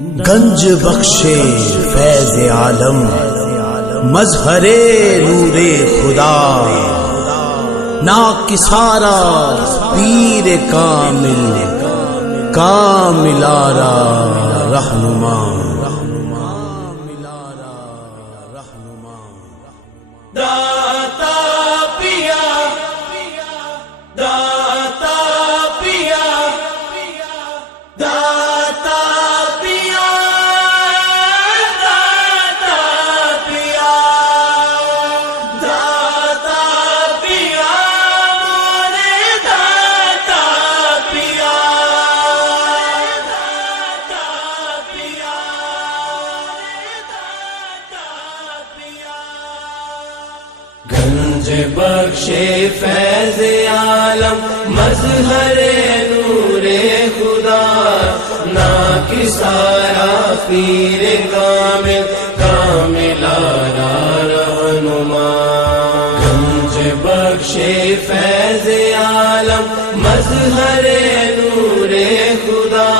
گنج بخشے فیض عالم مظہر نور خدا، ناکسارا پیر کامل کاملارا رہنما۔ گنج بخشے فیض عالم مظہر نور خدا، ناکسارا پیر کامل کاملارا رہنما۔ گنج بخشے فیض عالم مظہر نور خدا،